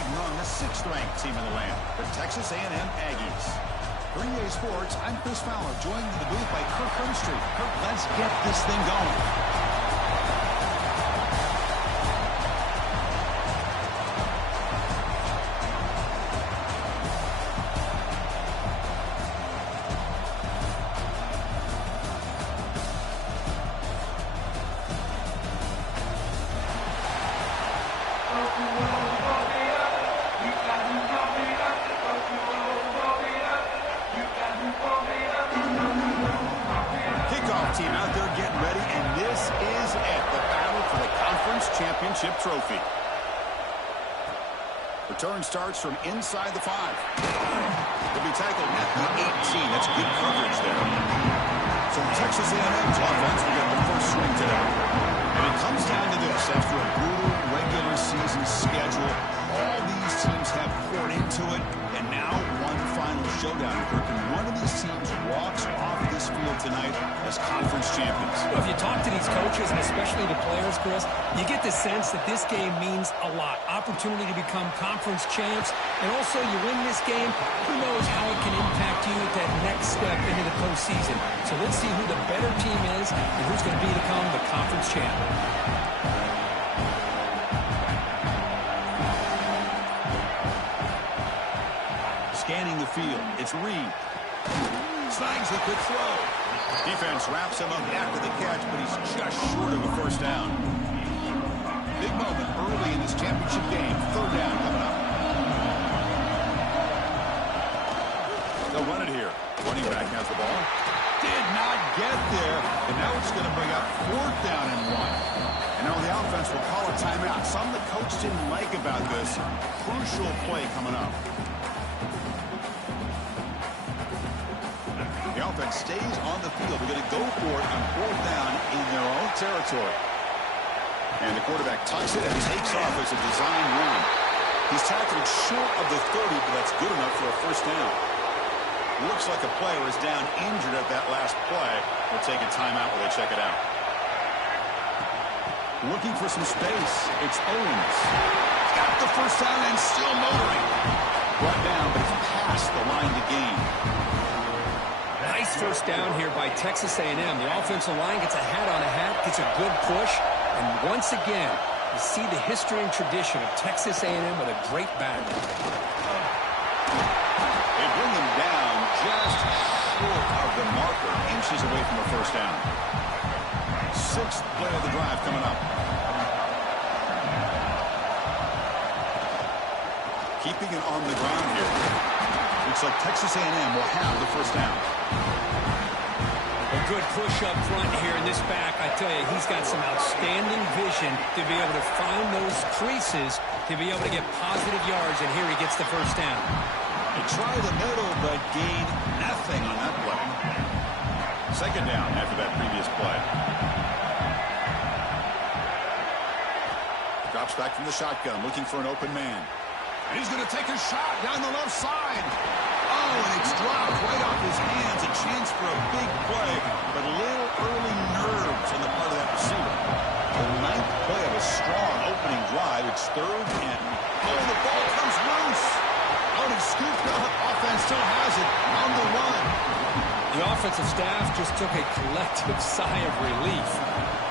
taking on the 6th-ranked team in the land, the Texas A&M Aggies. For EA Sports, I'm Chris Fowler, joined in the booth by Kirk Herbstreit. Kirk, let's get this thing going. Team out there getting ready, and this is it, the battle for the conference championship trophy. Return starts from inside the 5. He'll be tackled at the 18. That's good coverage there. So Texas A&M's offense will get the first swing today. And it comes down to this. After a brutal regular season schedule, all these teams have poured into it, and now one final showdown. And one of these teams walks off this field tonight as conference champions. Well, if you talk to these coaches, and especially the players, Chris, you get the sense that this game means a lot. Opportunity to become conference champs, and also you win this game, who knows how it can impact you at that next step into the postseason. So let's see who the better team is and who's going to become the conference champ. Scanning the field, it's Reed. Snags a good throw. Defense wraps him up after the catch, but he's just short of a first down. Big moment early in this championship game. 3rd down coming up. They'll run it here. Running back has the ball. Did not get there, and now it's going to bring up 4th down and 1. And now the offense will call a timeout. Something the coach didn't like about this. Crucial play coming up. The offense stays on the field. They're going to go for it on 4th down in their own territory. And the quarterback tucks it and takes off as a design run. He's tackled short of the 30, but that's good enough for a first down. Looks like a player is down injured at that last play. We'll take a timeout while they check it out. Looking for some space. It's Owens. Got the first down and still motoring. Brought down, but it's past the line to gain. Nice first down here by Texas A&M. The offensive line gets a hat on a hat, gets a good push, and once again, you see the history and tradition of Texas A&M with a great back. They bring him down just short of the marker, inches away from a first down. 6th play of the drive coming up. Keeping it on the ground here. Looks like Texas A&M will have the first down. A good push up front here in this back. I tell you, he's got some outstanding vision to be able to find those creases, to be able to get positive yards, and here he gets the first down. They try the middle, but gain nothing on that play. 2nd down after that previous play. Drops back from the shotgun, looking for an open man. And he's going to take a shot down the left side. Oh, and it's dropped right off his hands. A chance for a big play, but a little early nerves on the part of that receiver. The 9th play of a strong opening drive. It's 3rd and... Oh, the ball comes loose. Out and scooped up. Offense still has it on the run. The offensive staff just took a collective sigh of relief.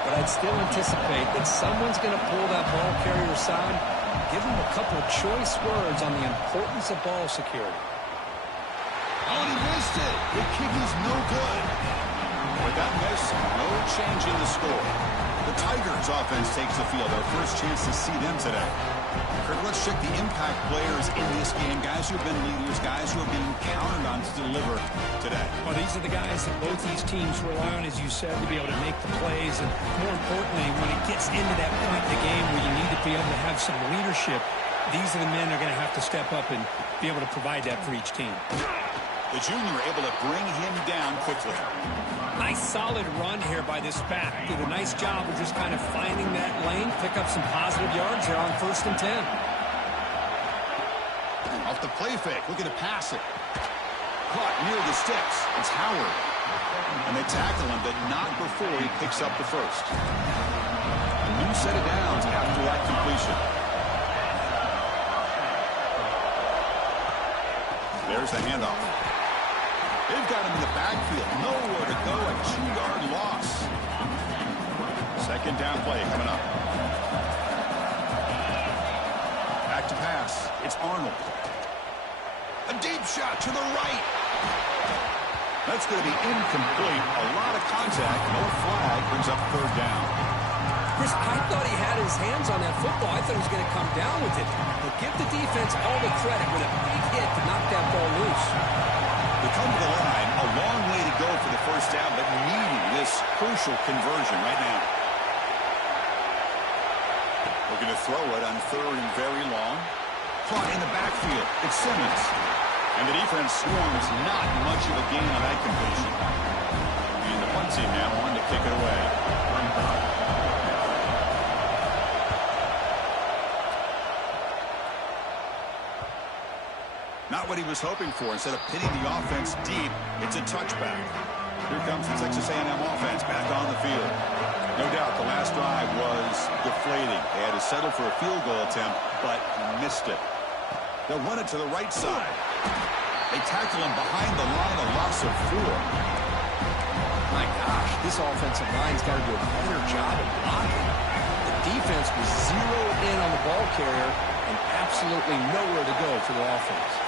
But I'd still anticipate that someone's going to pull that ball carrier aside, give him a couple of choice words on the importance of ball security. Oh, and he missed it. The kick is no good. With that miss, no change in the score. The Tigers offense takes the field. Our first chance to see them today. Kirk, let's check the impact players in this game. Guys who have been leaders, guys who are being counted on to deliver today. Well, these are the guys that both these teams rely on, as you said, to be able to make the plays. And more importantly, when it gets into that point in the game where you need to be able to have some leadership, these are the men that are going to have to step up and be able to provide that for each team. The junior able to bring him down quickly. Nice solid run here by this back. Did a nice job of just kind of finding that lane, pick up some positive yards here on 1st and 10. Off the play fake, looking to pass it. Caught near the sticks. It's Howard. And they tackle him, but not before he picks up the first. A new set of downs after that completion. There's the handoff. They've got him in the backfield. Nowhere to go. A 2-yard loss. Second down play coming up. Back to pass. It's Arnold. A deep shot to the right. That's going to be incomplete. A lot of contact. No flag. Brings up third down. Chris, I thought he had his hands on that football. I thought he was going to come down with it. But give the defense all the credit with a big hit to knock that ball loose. They come to the line. A long way to go for the first down, but needing this crucial conversion right now. We're going to throw it on third and very long. Caught in the backfield. It's Simmons. And the defense swarms not much of a gain on that completion. And the punt team now wanting to kick it away. Not what he was hoping for. Instead of pitting the offense deep, it's a touchback. Here comes the Texas A&M offense back on the field. No doubt the last drive was deflating. They had to settle for a field goal attempt, but missed it. They'll run it to the right side. They tackle him behind the line, a loss of 4. My gosh, this offensive line's got to do a better job of blocking. The defense was zeroed in on the ball carrier and absolutely nowhere to go for the offense.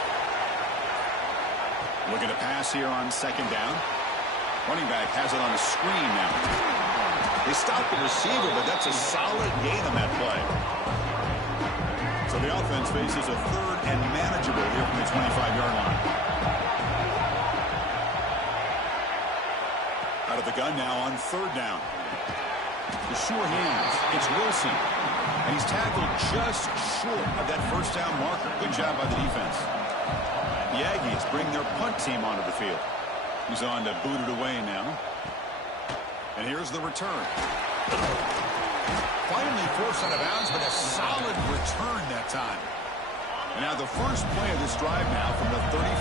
Looking to pass here on second down. Running back has it on a screen now. They stopped the receiver, but that's a solid gain on that play. So the offense faces a third and manageable here from the 25-yard line. Out of the gun now on third down. The sure hands. It's Wilson. And he's tackled just short of that first down marker. Good job by the defense. The Aggies bring their punt team onto the field. He's on to boot it away now. And here's the return. Finally forced out of bounds, but a solid return that time. And now the first play of this drive now from the 35.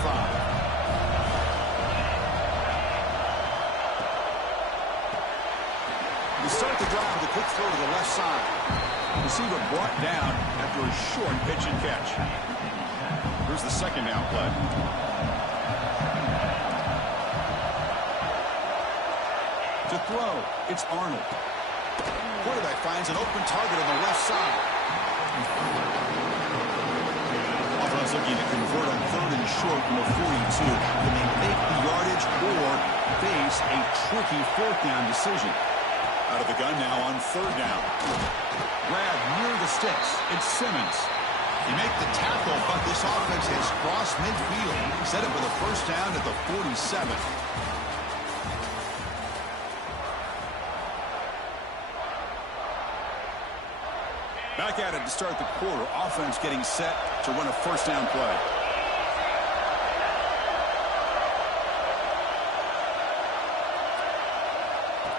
You start the drive with a quick throw to the left side. Receiver brought down after a short pitch and catch. Here's the second down play. To throw, it's Arnold. Quarterback finds an open target on the left side. Offense looking to convert on third and short from the 42. Can they make the yardage or face a tricky fourth down decision? Out of the gun now on third down. Grab near the sticks. It's Simmons. He make the tackle, but this offense has crossed midfield. Set up with a first down at the 47. Back at it to start the quarter. Offense getting set to run a first down play.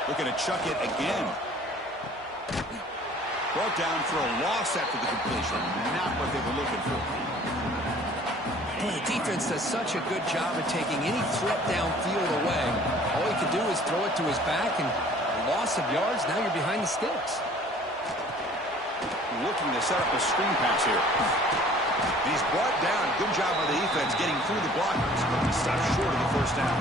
Looking to chuck it again. Brought down for a loss after the completion. Not what they were looking for. Boy, the defense does such a good job of taking any threat downfield away. All he could do is throw it to his back, and a loss of yards, now you're behind the sticks. Looking to set up a screen pass here. He's brought down. Good job by the defense getting through the blockers. Stopped short of the first down.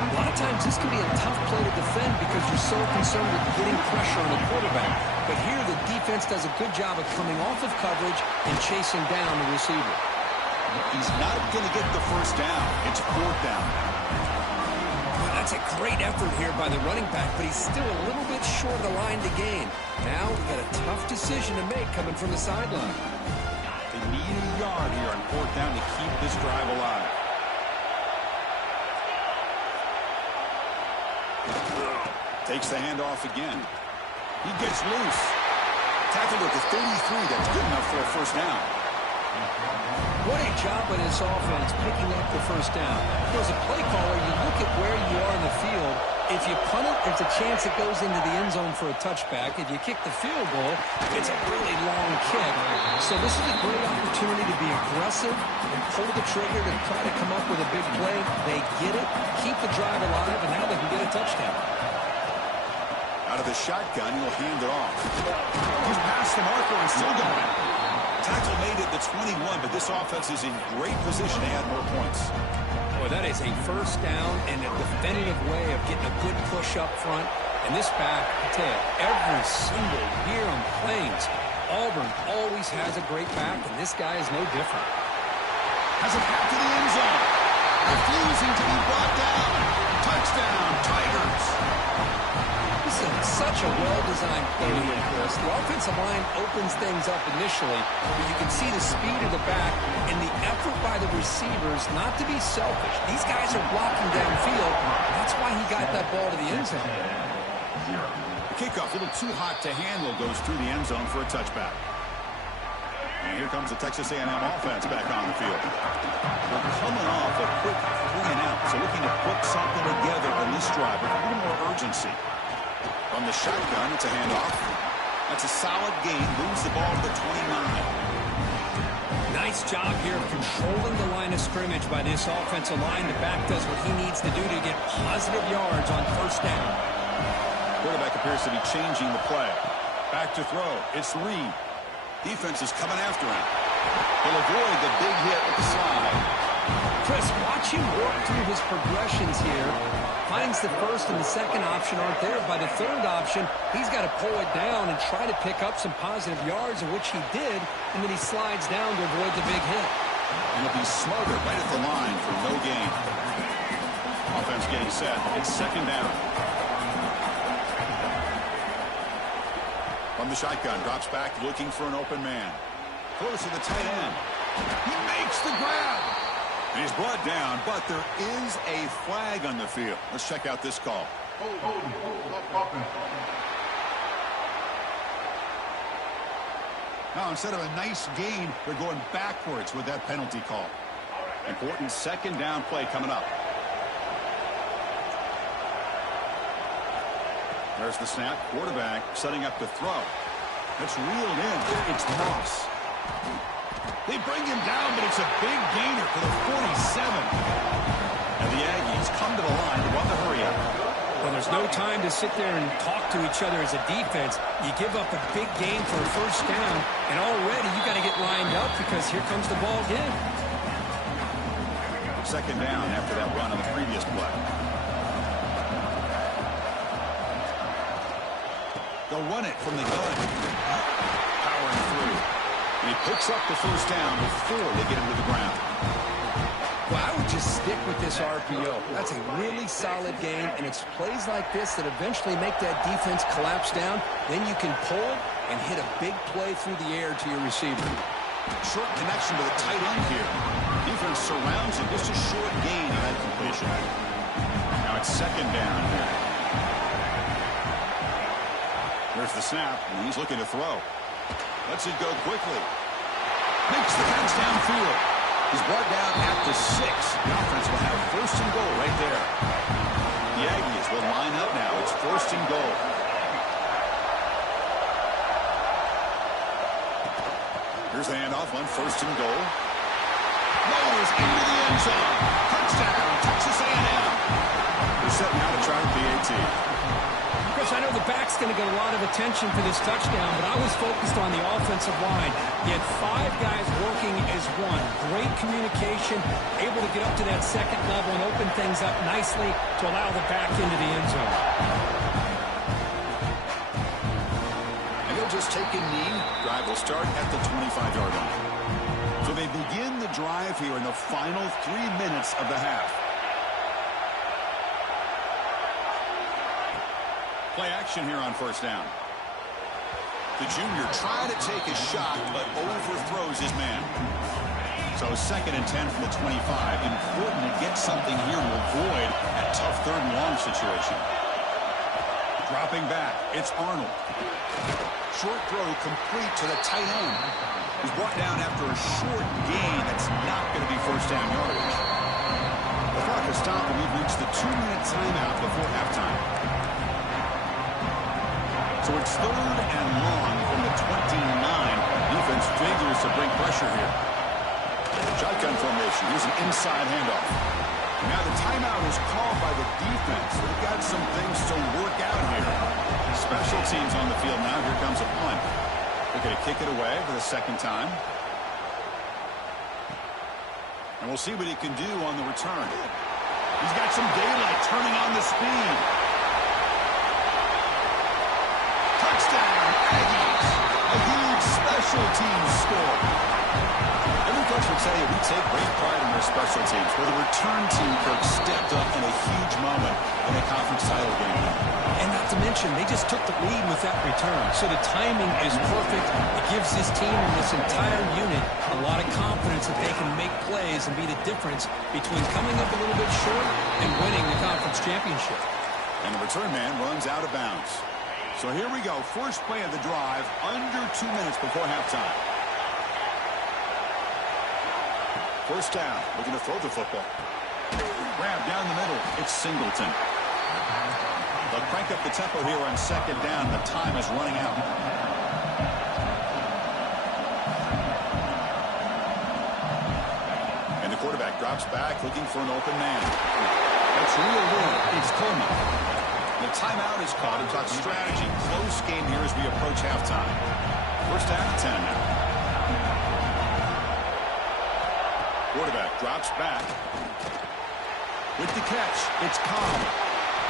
A lot of times this can be a tough play to defend because you're so concerned with getting pressure on the quarterback. But here the defense does a good job of coming off of coverage and chasing down the receiver. He's not going to get the first down. It's fourth down. That's a great effort here by the running back, but he's still a little bit short of the line to gain. Now we've got a tough decision to make coming from the sideline. They need a yard here on fourth down to keep this drive alive. Takes the handoff again. He gets loose. Tackled at the 33. That's good enough for a first down. What a job by this offense picking up the first down. As a play caller, you look at where you are in the field. If you punt it, there's a chance it goes into the end zone for a touchback. If you kick the field goal, it's a really long kick. So this is a great opportunity to be aggressive and pull the trigger to try to come up with a big play. They get it, keep the drive alive, and now they can get a touchdown. Out of the shotgun, he'll hand it off. He's past the marker and still going. tackle made at the 21, but this offense is in great position to add more points. Well, that is a first down and a definitive way of getting a good push up front. And this back, I tell you, every single year on Plains, Auburn always has a great back, and this guy is no different. Has it back to the end zone. Refusing to be brought down. Touchdown, Tigers. This is such a well-designed play here, Chris. The offensive line opens things up initially, but you can see the speed of the back and the effort by the receivers not to be selfish. These guys are blocking downfield. That's why he got that ball to the end zone. The kickoff, a little too hot to handle, goes through the end zone for a touchback. And here comes the Texas A&M offense back on the field. They're coming off a quick 3-and-out, so looking to put something together in this drive with a little more urgency. From the shotgun, it's a handoff. That's a solid gain. Moves the ball to the 29. Nice job here of controlling the line of scrimmage by this offensive line. The back does what he needs to do to get positive yards on first down. Quarterback appears to be changing the play. Back to throw. It's Reed. Defense is coming after him. He'll avoid the big hit with the slide. Chris, watch him work through his progressions here. Finds the first and the second option aren't there. By the third option, he's got to pull it down and try to pick up some positive yards, in which he did, and then he slides down to avoid the big hit. And he'll be smarter right at the line for no gain. Offense getting set. It's second down. From the shotgun, drops back looking for an open man. Close to the tight end. He makes the grab. And he's brought down, but there is a flag on the field. Let's check out this call. Now, instead of a nice gain, they're going backwards with that penalty call. Important second down play coming up. There's the snap. Quarterback setting up to throw. It's reeled in. It's Moss. They bring him down, but it's a big gainer for the 47. And the Aggies come to the line to run the hurry up. Well, there's no time to sit there and talk to each other as a defense. You give up a big gain for a first down, and already you got to get lined up because here comes the ball again. Second down after that run on the previous play. They'll run it from the gun. Powering through. And he picks up the first down before they get him to the ground. Well, I would just stick with this RPO. That's a really solid game, and it's plays like this that eventually make that defense collapse down. Then you can pull and hit a big play through the air to your receiver. Short connection to the tight end here. Defense surrounds him. Just a short gain on that completion. Now it's second down here. There's the snap, and he's looking to throw. Lets it go quickly. Makes the catch downfield. He's brought down at the 6. The offense will have first and goal right there. The Aggies will line up now. It's first and goal. Here's the handoff on first and goal. Lowers into the end zone. Touchdown, Texas A&M. They're set now to try the PAT. Chris, I know the back's going to get a lot of attention for this touchdown, but I was focused on the offensive line. You had 5 guys working as one. Great communication, able to get up to that second level and open things up nicely to allow the back into the end zone. And he'll just take a knee. Drive will start at the 25-yard line. So they begin the drive here in the final 3 minutes of the half. Play action here on first down. The junior tried to take a shot, but overthrows his man. So second and 10 from the 25. Important to get something here to avoid that tough third and long situation. Dropping back, it's Arnold. Short throw complete to the tight end. He's brought down after a short gain that's not going to be first down yardage. The clock has stopped, and we've reached the 2-minute timeout before halftime. So it's third and long from the 29. Defense figures to bring pressure here. Shotgun formation. Here's an inside handoff. Now the timeout is called by the defense. They've got some things to work out here. Special teams on the field now. Here comes a punt. They're going to kick it away for the second time. And we'll see what he can do on the return. He's got some daylight turning on the speed. Touchdown, Aggies. A huge special teams score. Every coach would say we take great pride in our special teams. Well, the return team, Kirk, stepped up in a huge moment in a conference title game. And not to mention, they just took the lead with that return. So the timing is perfect. It gives this team and this entire unit a lot of confidence that they can make plays and be the difference between coming up a little bit short and winning the conference championship. And the return man runs out of bounds. So here we go. First play of the drive, under 2 minutes before halftime. First down, looking to throw the football. Grab down the middle. It's Singleton. They'll crank up the tempo here on second down. The time is running out. And the quarterback drops back, looking for an open man. That's reeled in. It's Coleman. The timeout is caught. He talks strategy. Close game here as we approach halftime. First down and 10 now. Quarterback drops back. With the catch, it's Cobb.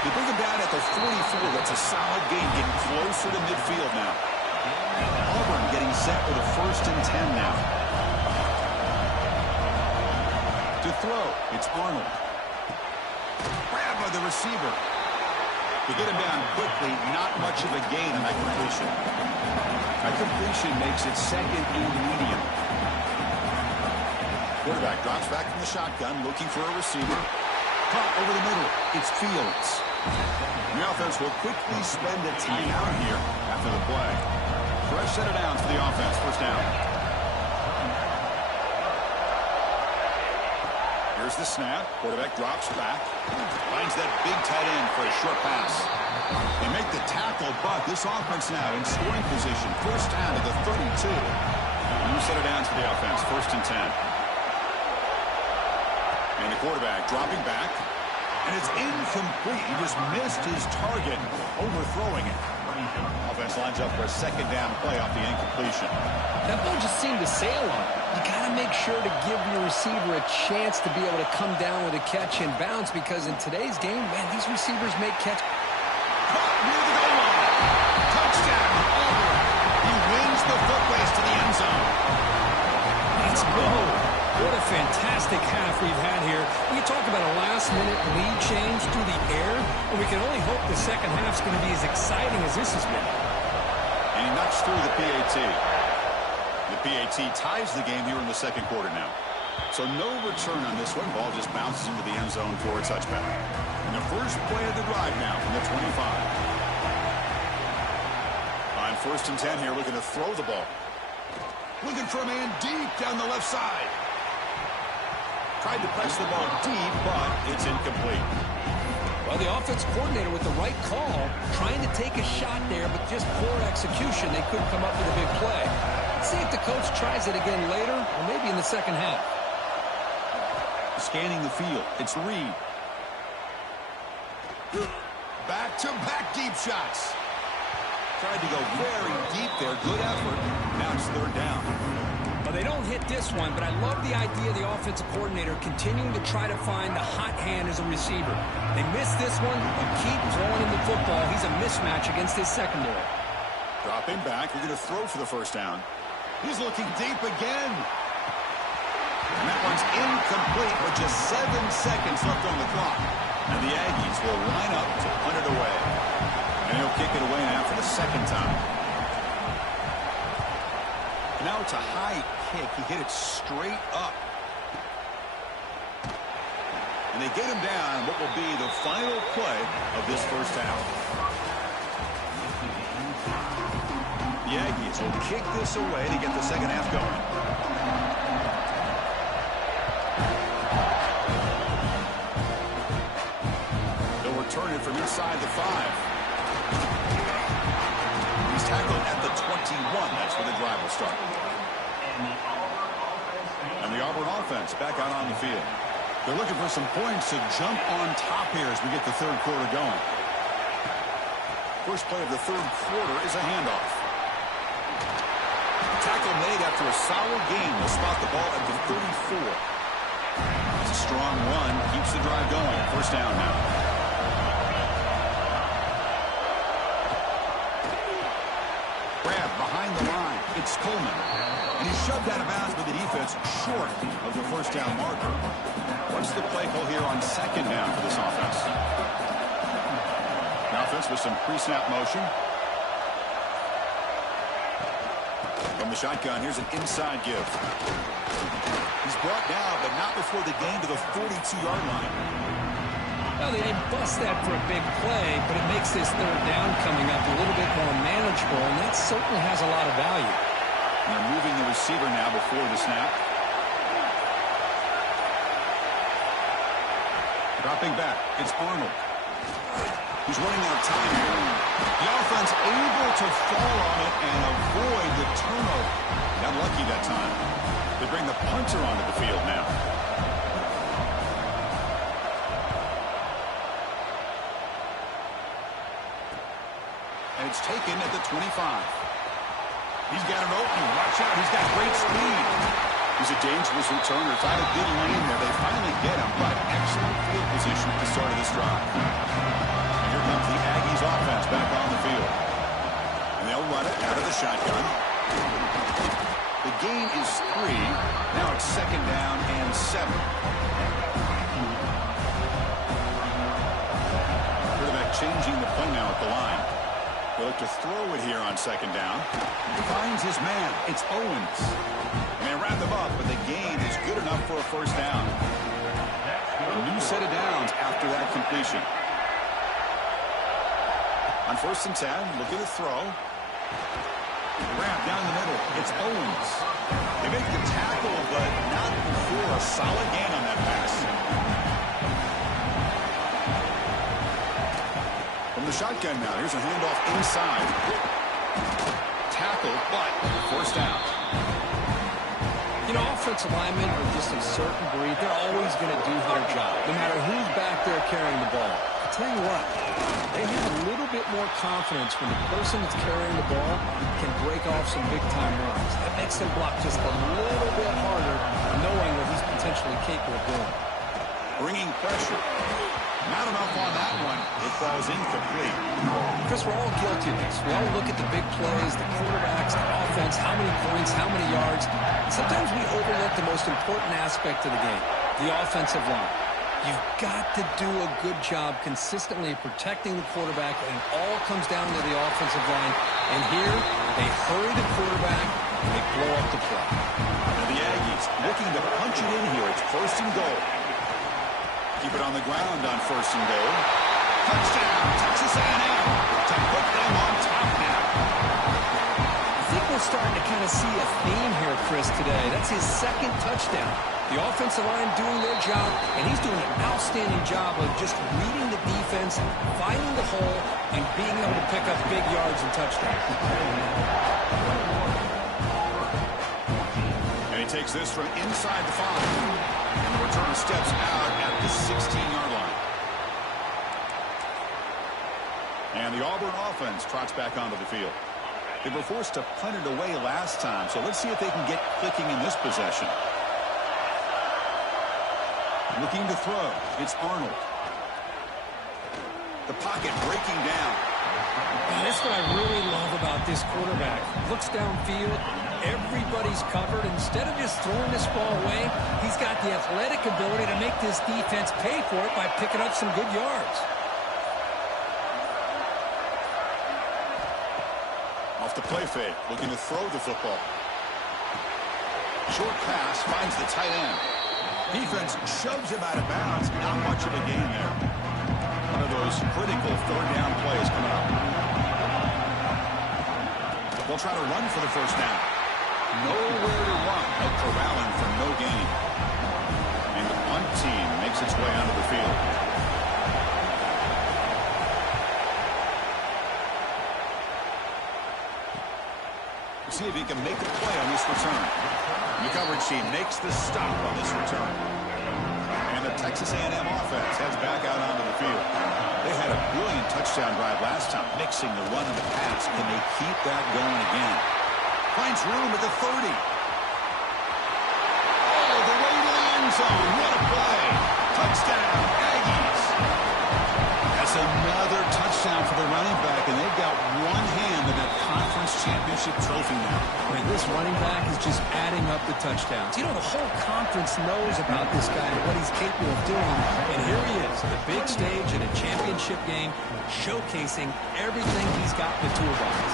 They bring him down at the 44. That's a solid gain, getting closer to midfield now. Auburn getting set for the first and 10 now. To throw, it's Arnold. Grabbed by the receiver. To get him down quickly, not much of a gain on that completion. That completion makes it second and medium. Quarterback drops back from the shotgun, looking for a receiver. Caught over the middle. It's Fields. The offense will quickly spend a timeout here after the play. Fresh set of downs for the offense. First down. Here's the snap. Quarterback drops back. Finds that big tight end for a short pass. They make the tackle, but this offense now in scoring position. First down to the 32. New set of downs for the offense. First and 10. And the quarterback dropping back. And it's incomplete. He just missed his target, overthrowing it. Offense lines up for a second down play off the incompletion. That ball just seemed to sail on it. You got to make sure to give your receiver a chance to be able to come down with a catch and bounce, because in today's game, man, these receivers make catch. Caught near the goal line. Touchdown, Auburn. He wins the foot race to the end zone. Let's go. What a fantastic half we've had here. We talk about a last-minute lead change through the air, and we can only hope the second half's going to be as exciting as this has been. And he knocks through the PAT. The PAT ties the game here in the second quarter now. So no return on this one. Ball just bounces into the end zone for a touchback. And the first play of the drive now from the 25. On first and 10 here, looking to throw the ball. Looking for a man deep down the left side. Tried to press the ball deep, but it's incomplete. Well, the offense coordinator with the right call, trying to take a shot there, but just poor execution. They couldn't come up with a big play. Let's see if the coach tries it again later, or maybe in the second half. Scanning the field, it's Reed. Back-to-back deep shots. Tried to go very deep there. Good effort. Now it's third down. Well, they don't hit this one, but I love the idea of the offensive coordinator continuing to try to find the hot hand as a receiver. They miss this one, but keep throwing him the football. He's a mismatch against his secondary. Dropping back, we're going to throw for the first down. He's looking deep again. And that one's incomplete with just 7 seconds left on the clock. And the Aggies will line up to punt it away. And he'll kick it away now for the second time. And now it's a high kick. He hit it straight up. And they get him down what will be the final play of this first half. The Aggies will kick this away to get the second half going. They'll return it from inside the 5. He's tackled at the 21. That's where the drive will start. And the Auburn offense back out on the field. They're looking for some points to jump on top here as we get the third quarter going. First play of the third quarter is a handoff. Tackle made after a solid game. They'll spot the ball at the 34. It's a strong run. Keeps the drive going. First down now. Grab behind the line. It's Coleman. And he's shoved out of bounds with the defense short of the first down marker. What's the play call here on second down for this offense? The offense with some pre-snap motion. From the shotgun, here's an inside give. He's brought down, but not before the gain to the 42-yard line. Well, they didn't bust that for a big play, but it makes this third down coming up a little bit more manageable, and that certainly has a lot of value. And they're moving the receiver now before the snap. Dropping back, it's Arnold. He's running out of time here. The offense able to fall on it and avoid the turnover. Got lucky that time. They bring the punter onto the field now. And it's taken at the 25. He's got an opening. Watch out. He's got great speed. He's a dangerous returner. Found a good lane there. They finally get him, but excellent field position at the start of this drive. And here comes the Aggies offense back on the field. And they'll run it out of the shotgun. The gain is 3. Now it's second down and 7. Quarterback changing the play now at the line. They look to throw it here on second down. He finds his man. It's Owens. And they wrap him up, but the gain is good enough for a first down. A new set of downs after that completion. On first and 10, looking to throw. Wrap down the middle. It's Owens. They make the tackle, but not before a solid gain on that pass. From the shotgun now, here's a handoff inside. Tackle, but first down. You know, offensive linemen are just a certain breed. They're always going to do their job, no matter who's back there carrying the ball. I'll tell you what, they have a little bit more confidence when the person that's carrying the ball can break off some big-time runs. That makes them block just a little bit harder, knowing what he's potentially capable of doing. Bringing pressure. Not enough on that one. It falls incomplete. Chris, we're all guilty of this. We all look at the big plays, the quarterbacks, the offense, how many points, how many yards. Sometimes we overlook the most important aspect of the game, the offensive line. You've got to do a good job consistently protecting the quarterback, and it all comes down to the offensive line. And here, they hurry the quarterback, and they blow up the play. And the Aggies looking to punch it in here. It's first and goal. Keep it on the ground on first and goal. Touchdown, Texas A&M to put them on top now. I think we're starting to kind of see a theme here, Chris, today. That's his second touchdown. The offensive line doing their job, and he's doing an outstanding job of just reading the defense, finding the hole, and being able to pick up big yards and touchdowns. And he takes this from inside the 5. And the return steps out at the 16-yard line. And the Auburn offense trots back onto the field. They were forced to punt it away last time, so let's see if they can get clicking in this possession. Looking to throw. It's Arnold. The pocket breaking down. And that's what I really love about this quarterback. Looks downfield. Everybody's covered. Instead of just throwing this ball away, he's got the athletic ability to make this defense pay for it by picking up some good yards. Off the play fake, looking to throw the football. Short pass finds the tight end. Defense shoves him out of bounds. Not much of a gain there. One of those critical third down plays coming up. They'll try to run for the first down. Nowhere to run. They'll corral him for no gain. And the punt team makes its way onto the field. See if he can make a play on this return. The coverage team makes the stop on this return. And the Texas A&M offense heads back out onto the field. They had a brilliant touchdown drive last time, mixing the run and the pass. Can they keep that going again? Finds room at the 30. Oh, the way to the end zone. That's another touchdown for the running back, and they've got one hand in that conference championship trophy now. Man, this running back is just adding up the touchdowns. You know, the whole conference knows about this guy and what he's capable of doing. And here he is, the big stage in a championship game, showcasing everything he's got in the toolbox.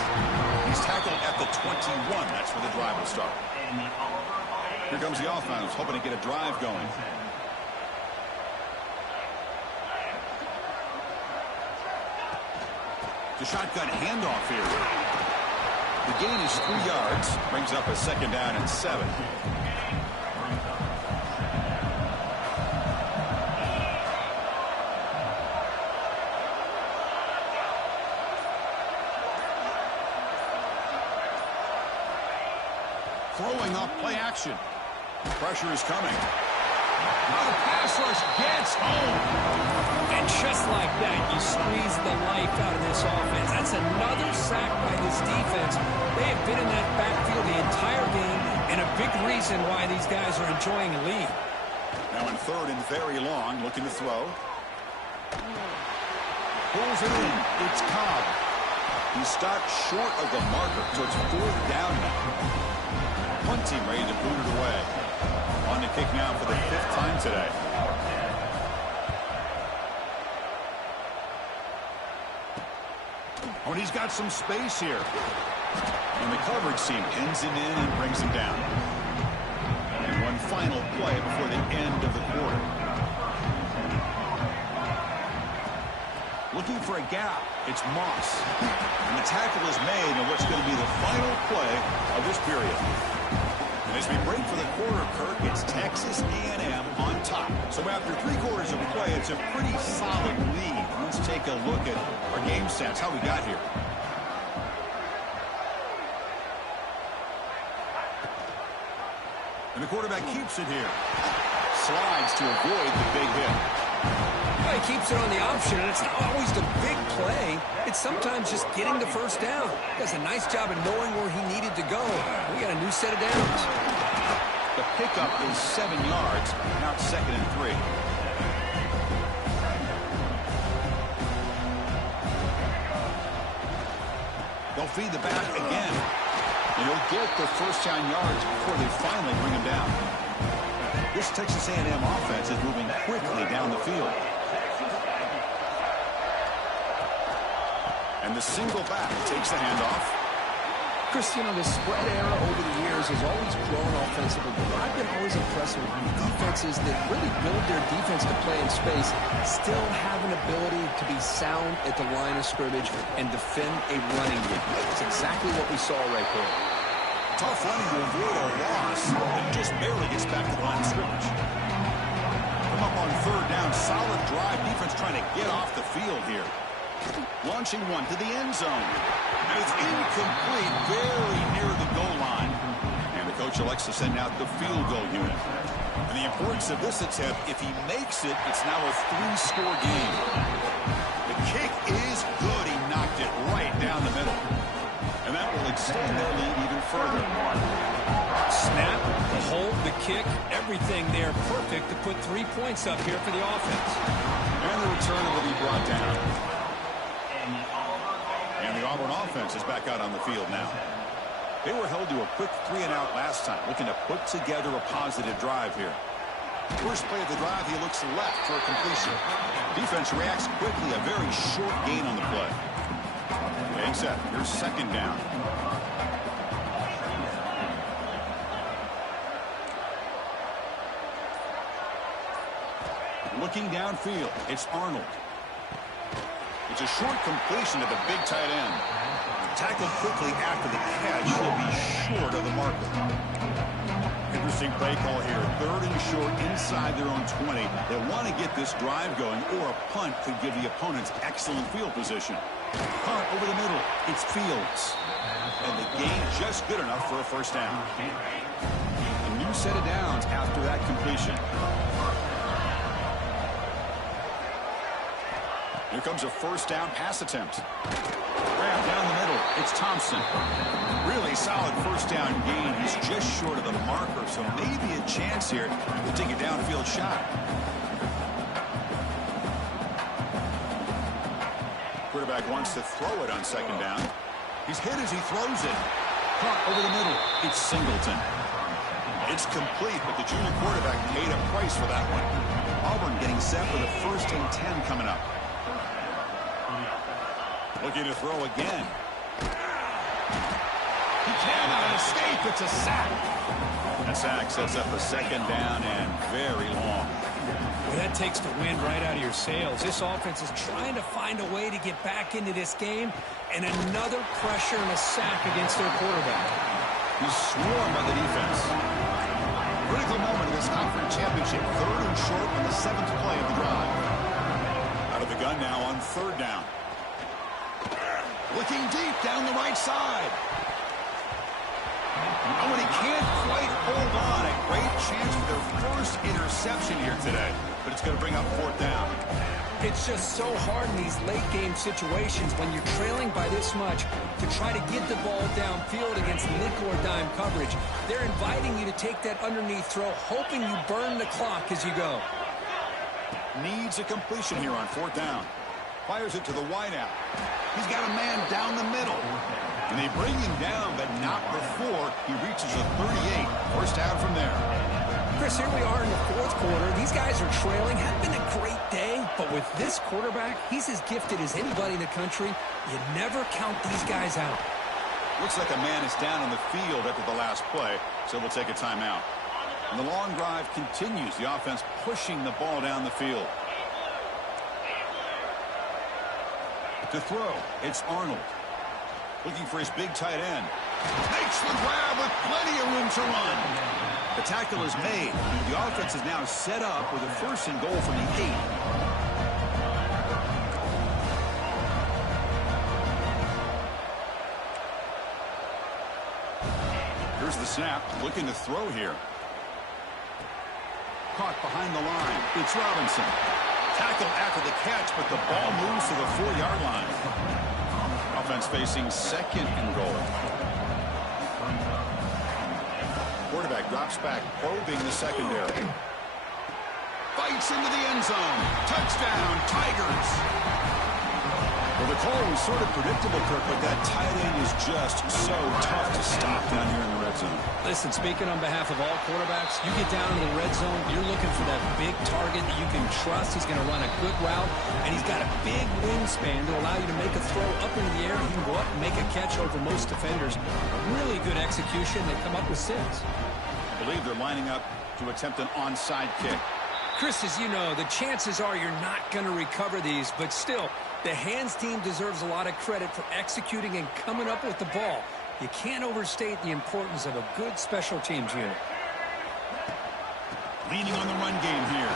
He's tackled at the 21. That's where the drive will start. Here comes the offense, hoping to get a drive going. The shotgun handoff here. The gain is 3 yards. Brings up a second down and 7. Throwing up play action. Pressure is coming. Now the pass rush gets home. And just like that, you squeeze the life out of this offense. That's another sack by this defense. They have been in that backfield the entire game, and a big reason why these guys are enjoying a lead. Now in third and very long, looking to throw. Pulls it in. It's Cobb. He stopped short of the marker, so it's 4th down now. Punt team ready to boot it away. On to kick now for the 5th time today. Oh, and he's got some space here. And the coverage team pins him in and brings him down. And one final play before the end of the quarter. Looking for a gap. It's Moss. And the tackle is made on what's going to be the final play of this period. And as we break for the quarter, Kirk, it's Texas A&M on top. So after 3 quarters of play, it's a pretty solid lead. Let's take a look at our game stats, how we got here. And the quarterback keeps it here. Slides to avoid the big hit. Well, he keeps it on the option, and it's not always the big play. It's sometimes just getting the first down. He does a nice job of knowing where he needed to go. We got a new set of downs. The pickup is 7 yards. Now it's 2nd and 3. They'll feed the back again. And he'll get the first down yards before they finally bring him down. This Texas A&M offense is moving quickly down the field. And the single back takes the handoff. Chris, you know, the spread era over the years has always grown offensively, but I've been always impressed with defenses that really build their defense to play in space, still have an ability to be sound at the line of scrimmage and defend a running game. That's exactly what we saw right there. Tough running to avoid a loss, and just barely gets back to the line of scrimmage. Come up on 3rd down, solid drive, defense trying to get off the field here. Launching one to the end zone. And it's incomplete, very near the goal line. And the coach elects to send out the field goal unit. And the importance of this attempt, if he makes it, it's now a 3-score game. The kick is good. He knocked it right down the middle. And that will extend their lead even further. Snap, the hold, the kick, everything there perfect to put 3 points up here for the offense. And the return will be brought down. And the Auburn offense is back out on the field now. They were held to a quick 3-and-out last time, looking to put together a positive drive here. First play of the drive, he looks left for a completion. Defense reacts quickly, a very short gain on the play. Getting set, here's 2nd down. Looking downfield, it's Arnold. It's a short completion to the big tight end. Tackled quickly after the catch. He'll be short of the marker. Interesting play call here. 3rd and short inside their own 20. They want to get this drive going, or a punt could give the opponents excellent field position. Punt over the middle. It's Fields. And the gain just good enough for a first down. A new set of downs after that completion. Here comes a first down pass attempt. Grab down the middle. It's Thompson. Really solid first down gain. He's just short of the marker, so maybe a chance here to take a downfield shot. quarterback wants to throw it on second down. He's hit as he throws it. Caught over the middle. It's Singleton. It's complete, but the junior quarterback paid a price for that one. Auburn getting set for the 1st and 10 coming up. Looking to throw again. He cannot escape. It's a sack. A sack sets up a second down and very long. Well, that takes the wind right out of your sails. This offense is trying to find a way to get back into this game, and another pressure and a sack against their quarterback. He's swarmed by the defense. Critical moment in this conference championship. 3rd and short on the 7th play of the drive. Out of the gun now on 3rd down. Looking deep down the right side. Oh, and he can't quite hold on. A great chance for their first interception here today. But it's going to bring up 4th down. It's just so hard in these late-game situations when you're trailing by this much to try to get the ball downfield against nickel or dime coverage. They're inviting you to take that underneath throw, hoping you burn the clock as you go. Needs a completion here on 4th down. Fires it to the wideout. He's got a man down the middle. And they bring him down, but not before he reaches a 38. First down from there. Chris, here we are in the 4th quarter. These guys are trailing. Had been a great day, but with this quarterback, he's as gifted as anybody in the country. You never count these guys out. Looks like a man is down on the field after the last play, so we'll take a timeout. And the long drive continues. The offense pushing the ball down the field. To throw, it's Arnold. Looking for his big tight end. Makes the grab with plenty of room to run. The tackle is made. The offense is now set up with a 1st and goal from the 8. Here's the snap. Looking to throw here. Caught behind the line. It's Robinson. Tackle after the catch, but the ball moves to the 4-yard line. Offense facing 2nd and goal. Quarterback drops back, probing the secondary. Fights into the end zone. Touchdown, Tigers. Well, the call was sort of predictable, Kirk, but that tight end is just so tough to stop down here in the red zone. Listen, speaking on behalf of all quarterbacks, you get down in the red zone, you're looking for that big target that you can trust. He's going to run a good route, and he's got a big wingspan to allow you to make a throw up into the air. He can go up and make a catch over most defenders. Really good execution. They come up with 6. I believe they're lining up to attempt an onside kick. Chris, as you know, the chances are you're not going to recover these, but still, the hands team deserves a lot of credit for executing and coming up with the ball. You can't overstate the importance of a good special teams unit. Leaning on the run game here.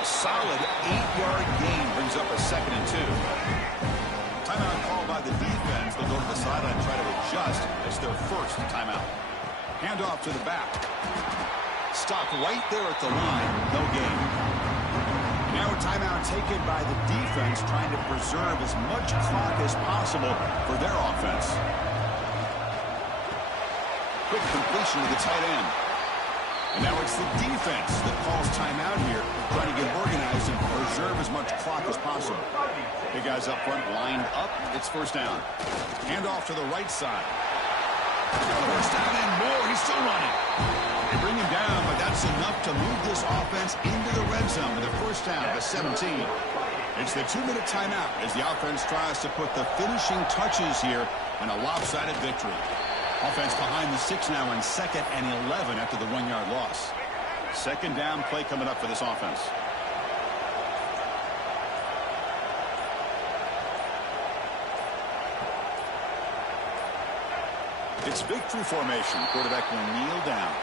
A solid 8-yard gain brings up a 2nd and 2. Timeout called by the defense. They'll go to the sideline and try to adjust. It's their 1st timeout. Handoff to the back. Stopped right there at the line. No gain. Now a timeout taken by the defense, trying to preserve as much clock as possible for their offense. Quick completion to the tight end. And now it's the defense that calls timeout here, trying to get organized and preserve as much clock as possible. Big guys up front lined up. It's 1st down. Handoff to the right side. 1st down and more. He's still running. They bring him down, but that's enough to move this offense into the red zone with a 1st down at the 17. It's the 2-minute timeout as the offense tries to put the finishing touches here in a lopsided victory. Offense behind the 6 now in 2nd and 11 after the 1-yard loss. 2nd down play coming up for this offense. It's victory formation. Quarterback will kneel down.